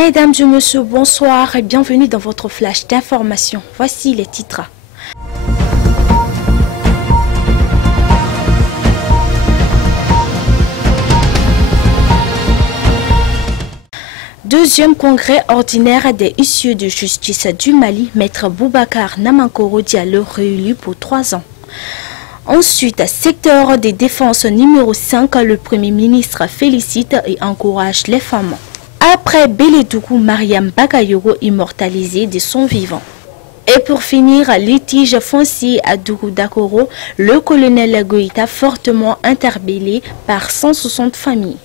Mesdames et messieurs, bonsoir et bienvenue dans votre flash d'information. Voici les titres. Deuxième congrès ordinaire des huissiers de justice du Mali, Maître Boubacar Namankoro Diallo réélu pour 3 ans. Ensuite, secteur des défenses numéro 5, le Premier ministre félicite et encourage les femmes. Après Bélédougou, Mariam Bakayoko immortalisé de son vivant. Et pour finir, litige foncier à Dougou-Dakoro, le colonel Goïta fortement interpellé par 160 familles.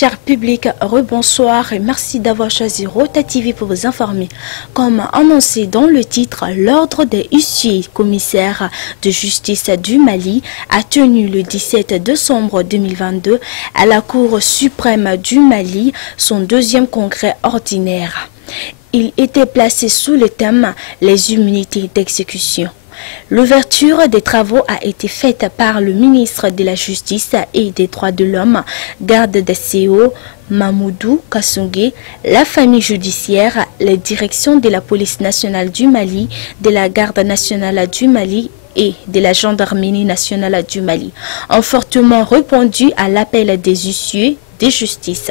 Cher public, rebonsoir et merci d'avoir choisi Rota TV pour vous informer. Comme annoncé dans le titre, l'ordre des huissiers commissaires de justice du Mali a tenu le 17 décembre 2022 à la Cour suprême du Mali son deuxième congrès ordinaire. Il était placé sous le thème « Les immunités d'exécution ». L'ouverture des travaux a été faite par le ministre de la Justice et des Droits de l'Homme, garde des CO, Mamoudou Kassongé, la famille judiciaire, les directions de la police nationale du Mali, de la garde nationale du Mali et de la gendarmerie nationale du Mali, ont fortement répondu à l'appel des huissiers de justice.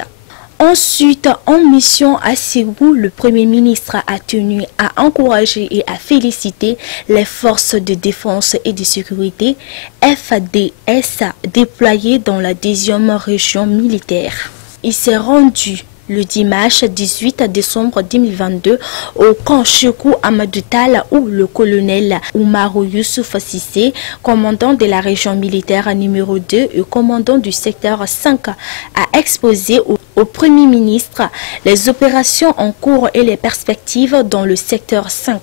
Ensuite, en mission à Ségou, le Premier ministre a tenu à encourager et à féliciter les forces de défense et de sécurité FDS déployées dans la 10e région militaire. Il s'est rendu le dimanche 18 décembre 2022 au camp Chekou Amadou Tall où le colonel Oumarou Youssouf Sissé, commandant de la région militaire numéro 2 et commandant du secteur 5, a exposé au Premier ministre les opérations en cours et les perspectives dans le secteur 5.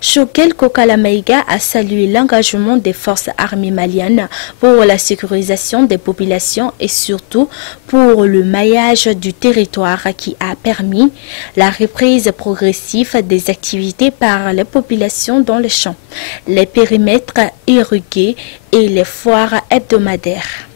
Choquel Kokalamaïga a salué l'engagement des forces armées maliennes pour la sécurisation des populations et surtout pour le maillage du territoire qui a permis la reprise progressive des activités par les populations dans les champs, les périmètres irrigués et les foires hebdomadaires.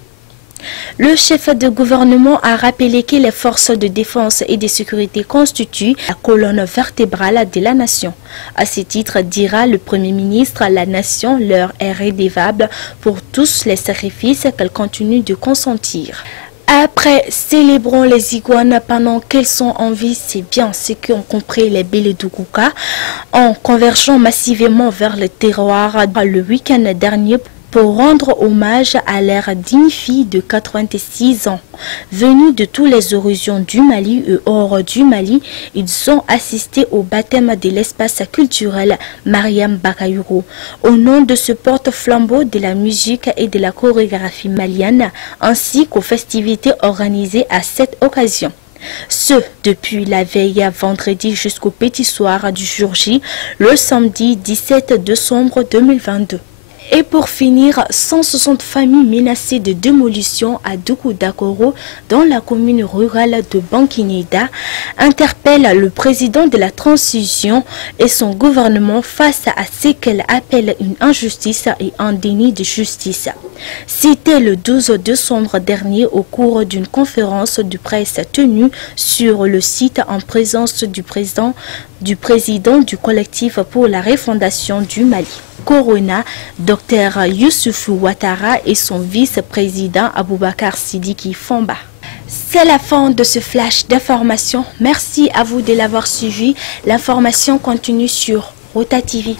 Le chef de gouvernement a rappelé que les forces de défense et de sécurité constituent la colonne vertébrale de la nation. À ce titre, dira le Premier ministre, la nation leur est redevable pour tous les sacrifices qu'elle continue de consentir. Après, célébrons les iguanes pendant qu'elles sont en vie, c'est bien ce qu'ont compris les Bélédougouka en convergeant massivement vers le terroir le week-end dernier pour rendre hommage à leur digne fille de 86 ans. Venus de tous les horizons du Mali et hors du Mali, ils ont assisté au baptême de l'espace culturel Mariam Bakayoko. Au nom de ce porte-flambeau de la musique et de la chorégraphie malienne, ainsi qu'aux festivités organisées à cette occasion. Ce, depuis la veille vendredi jusqu'au petit soir du jour J, le samedi 17 décembre 2022. Et pour finir, 160 familles menacées de démolition à Dougou-Dakoro dans la commune rurale de Bankinida interpellent le président de la transition et son gouvernement face à ce qu'elle appelle une injustice et un déni de justice. C'était le 12 décembre dernier au cours d'une conférence de presse tenue sur le site en présence du président du collectif pour la refondation du Mali. Corona, Dr Youssoufou Ouattara et son vice-président Aboubakar Sidiki Fomba. C'est la fin de ce flash d'information. Merci à vous de l'avoir suivi. L'information continue sur Rota TV.